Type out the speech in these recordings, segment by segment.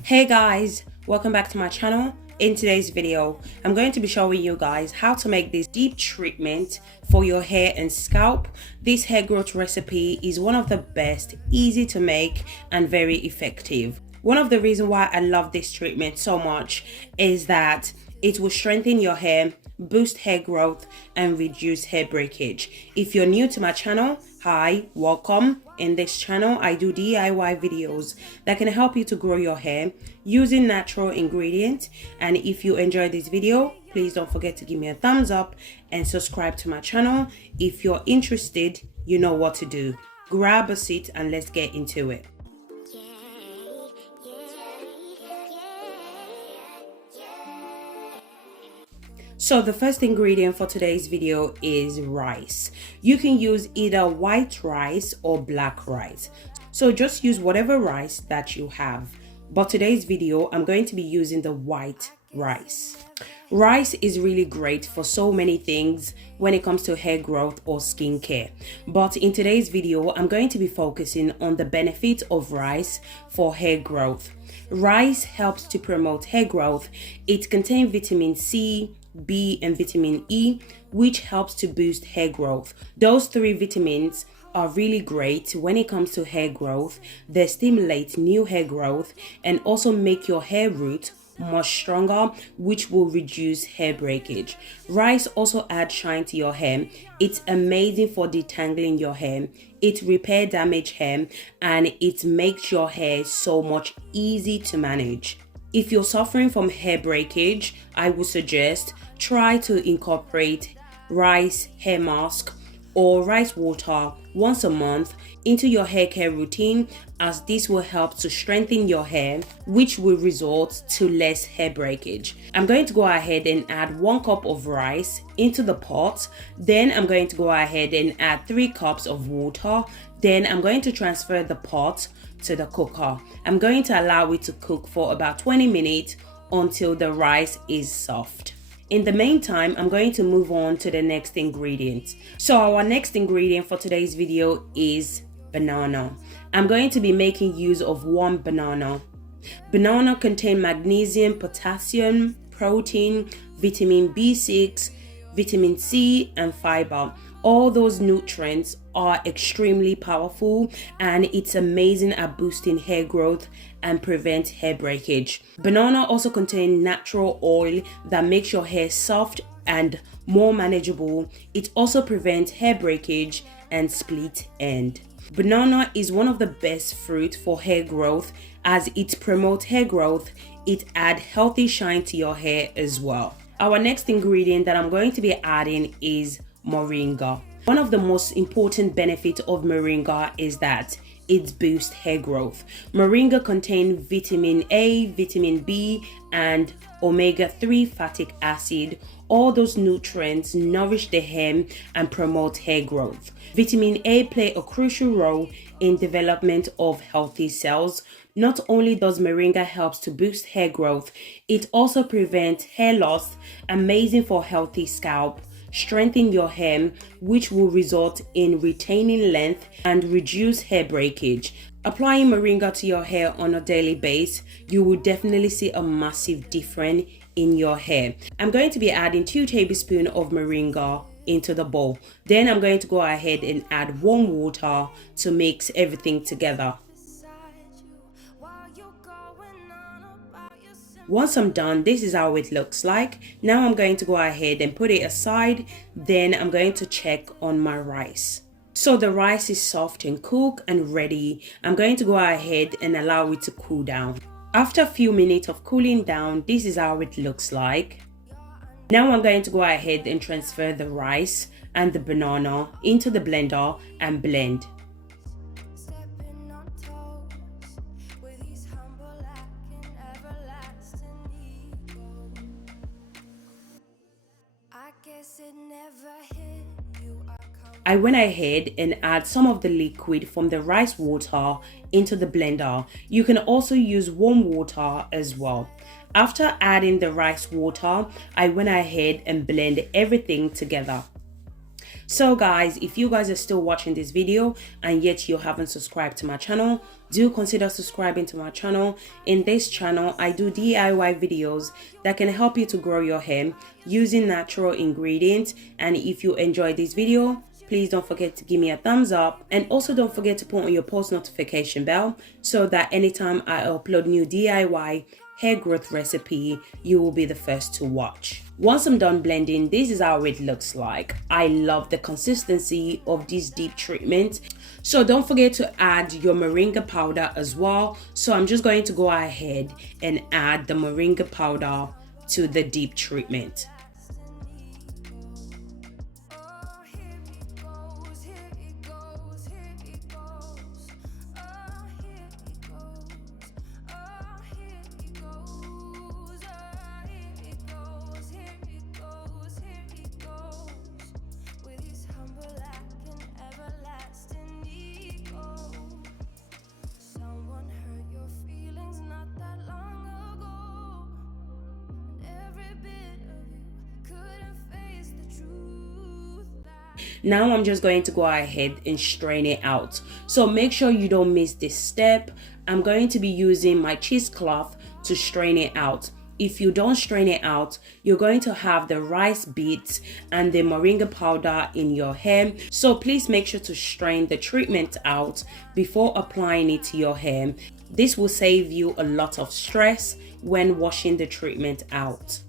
Hey guys, welcome back to my channel. In today's video, I'm going to be showing you guys how to make this deep treatment for your hair and scalp. This hair growth recipe is one of the best, easy to make and very effective. One of the reasons why I love this treatment so much is that it will strengthen your hair, boost hair growth and reduce hair breakage. If you're new to my channel, hi, welcome. In this channel I do DIY videos that can help you to grow your hair using natural ingredients. And if you enjoy this video, please don't forget to give me a thumbs up and subscribe to my channel. If you're interested, you know what to do. Grab a seat and let's get into it. So the first ingredient for today's video is rice. You can use either white rice or black rice. So just use whatever rice that you have. But today's video, I'm going to be using the white rice. Rice is really great for so many things when it comes to hair growth or skincare. But in today's video, I'm going to be focusing on the benefits of rice for hair growth. Rice helps to promote hair growth. It contains vitamin C, B and vitamin E, which helps to boost hair growth. Those three vitamins are really great when it comes to hair growth. They stimulate new hair growth and also make your hair root much stronger, which will reduce hair breakage. Rice also adds shine to your hair. It's amazing for detangling your hair. It repairs damaged hair and it makes your hair so much easy to manage. If you're suffering from hair breakage, I would suggest try to incorporate rice hair mask or rice water once a month into your hair care routine, as this will help to strengthen your hair, which will result to less hair breakage. I'm going to go ahead and add 1 cup of rice into the pot. Then I'm going to go ahead and add 3 cups of water. Then I'm going to transfer the pot to the cooker. I'm going to allow it to cook for about 20 minutes until the rice is soft. In the meantime, I'm going to move on to the next ingredient. So our next ingredient for today's video is banana. I'm going to be making use of 1 banana. Banana contain magnesium, potassium, protein, vitamin B6, vitamin C and fiber. All those nutrients are extremely powerful and it's amazing at boosting hair growth and prevent hair breakage. Banana also contains natural oil that makes your hair soft and more manageable. It also prevents hair breakage and split end. Banana is one of the best fruit for hair growth, as it promotes hair growth. It adds healthy shine to your hair as well. Our next ingredient that I'm going to be adding is moringa. One of the most important benefits of moringa is that it boosts hair growth. Moringa contains vitamin A, vitamin B, and omega-3 fatty acid. All those nutrients nourish the hair and promote hair growth. Vitamin A plays a crucial role in development of healthy cells. Not only does moringa help to boost hair growth, it also prevents hair loss, amazing for healthy scalp, strengthen your hair, which will result in retaining length and reduce hair breakage. Applying moringa to your hair on a daily basis, you will definitely see a massive difference in your hair. I'm going to be adding 2 tablespoons of moringa into the bowl. Then I'm going to go ahead and add warm water to mix everything together. Once I'm done, this is how it looks like. Now I'm going to go ahead and put it aside. Then I'm going to check on my rice. So the rice is soft and cooked and ready. I'm going to go ahead and allow it to cool down. After a few minutes of cooling down, this is how it looks like. Now I'm going to go ahead and transfer the rice and the banana into the blender and blend. I went ahead and add some of the liquid from the rice water into the blender. You can also use warm water as well. After adding the rice water, I went ahead and blend everything together. So guys, if you guys are still watching this video and yet you haven't subscribed to my channel, do consider subscribing to my channel. In this channel, I do DIY videos that can help you to grow your hair using natural ingredients. And if you enjoy this video, please don't forget to give me a thumbs up, and also don't forget to put on your post notification bell so that anytime I upload new DIY hair growth recipe, you will be the first to watch. Once I'm done blending, this is how it looks like. I love the consistency of this deep treatment. So don't forget to add your moringa powder as well. So I'm just going to go ahead and add the moringa powder to the deep treatment. Now I'm just going to go ahead and strain it out. So make sure you don't miss this step. I'm going to be using my cheesecloth to strain it out. If you don't strain it out, you're going to have the rice bits and the moringa powder in your hair. So please make sure to strain the treatment out before applying it to your hair. This will save you a lot of stress when washing the treatment out.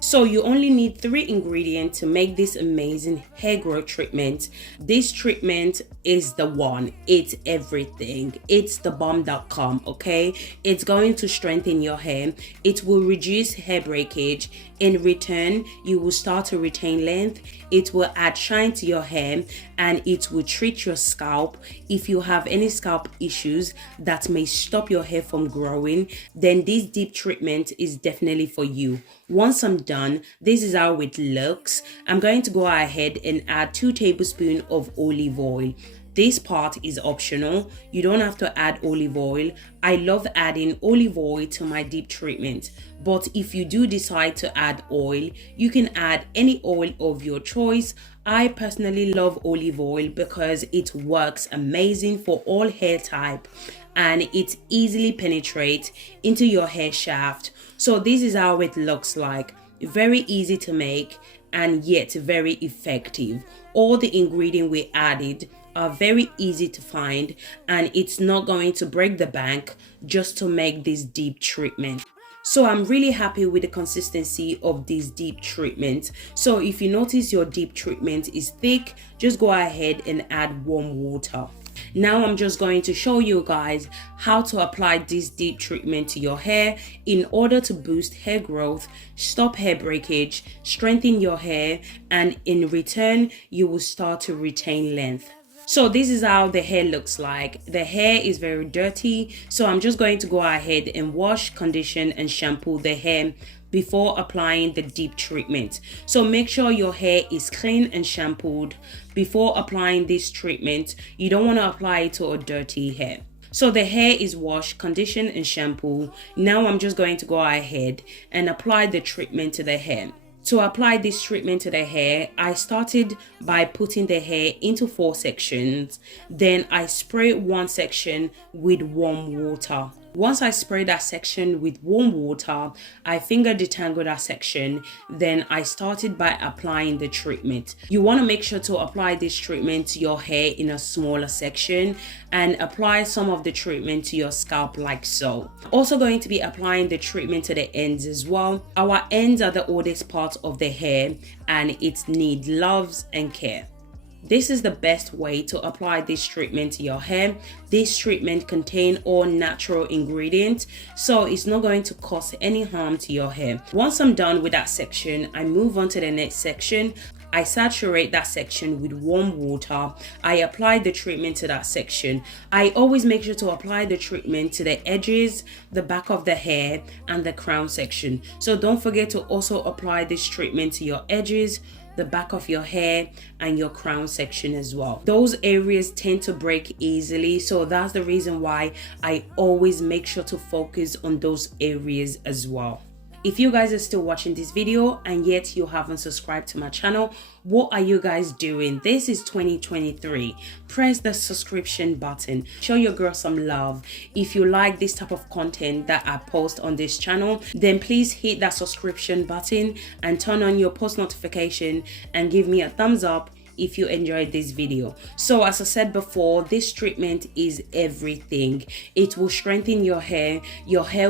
So you only need 3 ingredients to make this amazing hair growth treatment. This treatment is the one. It's everything. It's the bomb.com, okay? It's going to strengthen your hair. It will reduce hair breakage. In return, you will start to retain length. It will add shine to your hair, and it will treat your scalp. If you have any scalp issues that may stop your hair from growing, then this deep treatment is definitely for you. Once I'm done, this is how it looks. I'm going to go ahead and add 2 tablespoons of olive oil. This part is optional. You don't have to add olive oil. I love adding olive oil to my deep treatment. But if you do decide to add oil, you can add any oil of your choice. I personally love olive oil because it works amazing for all hair type and it easily penetrates into your hair shaft. So this is how it looks like. Very easy to make and yet very effective. All the ingredients we added are very easy to find, and it's not going to break the bank just to make this deep treatment. So I'm really happy with the consistency of this deep treatment. So if you notice your deep treatment is thick, just go ahead and add warm water. Now I'm just going to show you guys how to apply this deep treatment to your hair in order to boost hair growth, stop hair breakage, strengthen your hair, and in return you will start to retain length. So this is how the hair looks like. The hair is very dirty, so I'm just going to go ahead and wash, condition, and shampoo the hair before applying the deep treatment. So make sure your hair is clean and shampooed before applying this treatment. You don't want to apply it to a dirty hair. So the hair is washed, conditioned, and shampooed. Now I'm just going to go ahead and apply the treatment to the hair. To apply this treatment to the hair, I started by putting the hair into 4 sections. Then I spray one section with warm water. Once I spray that section with warm water, I finger detangle that section. Then I started by applying the treatment. You want to make sure to apply this treatment to your hair in a smaller section and apply some of the treatment to your scalp like so. Also going to be applying the treatment to the ends as well. Our ends are the oldest part of the hair and it needs love and care. This is the best way to apply this treatment to your hair. This treatment contains all natural ingredients, so it's not going to cause any harm to your hair. Once I'm done with that section, I move on to the next section. I saturate that section with warm water. I apply the treatment to that section. I always make sure to apply the treatment to the edges, the back of the hair, and the crown section. So don't forget to also apply this treatment to your edges, the back of your hair, and your crown section as well. Those areas tend to break easily, so that's the reason why I always make sure to focus on those areas as well. If you guys are still watching this video and yet you haven't subscribed to my channel, what are you guys doing? This is 2023. Press the subscription button. Show your girl some love. If you like this type of content that I post on this channel, then please hit that subscription button and turn on your post notification and give me a thumbs up if you enjoyed this video. So as I said before, this treatment is everything. It will strengthen your hair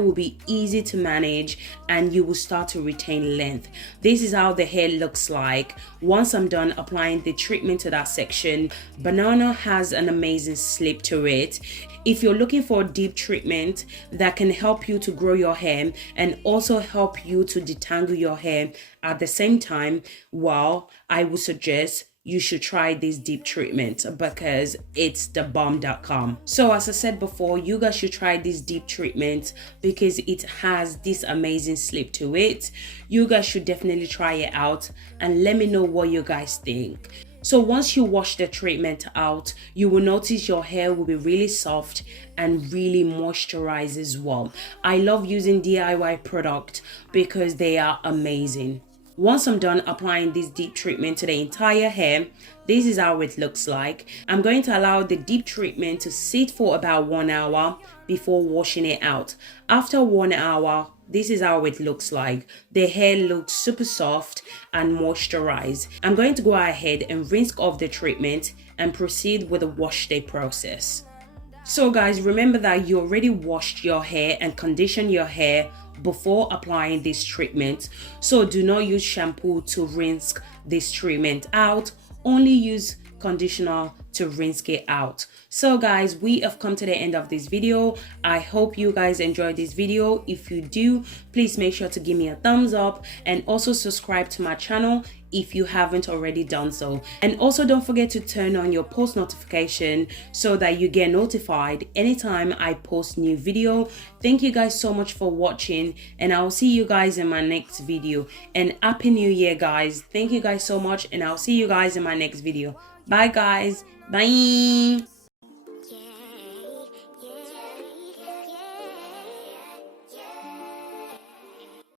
will be easy to manage, and you will start to retain length. This is how the hair looks like once I'm done applying the treatment to that section. Banana has an amazing slip to it. If you're looking for a deep treatment that can help you to grow your hair and also help you to detangle your hair at the same time, well, I would suggest you should try this deep treatment because it's the bomb.com. So as I said before, you guys should try this deep treatment because it has this amazing slip to it. You guys should definitely try it out and let me know what you guys think. So once you wash the treatment out, you will notice your hair will be really soft and really moisturized as well. I love using DIY product because they are amazing. Once I'm done applying this deep treatment to the entire hair, this is how it looks like. I'm going to allow the deep treatment to sit for about 1 hour before washing it out. After 1 hour, this is how it looks like. The hair looks super soft and moisturized. I'm going to go ahead and rinse off the treatment and proceed with the wash day process. So guys, remember that you already washed your hair and conditioned your hair before applying this treatment. So do not use shampoo to rinse this treatment out. Only use conditioner to rinse it out. So guys, we have come to the end of this video. I hope you guys enjoyed this video. If you do, please make sure to give me a thumbs up and also subscribe to my channel if you haven't already done so. And also don't forget to turn on your post notification so that you get notified anytime I post new video. Thank you guys so much for watching, and I'll see you guys in my next video. And happy new year guys. Thank you guys so much, and I'll see you guys in my next video. Bye guys. Bye.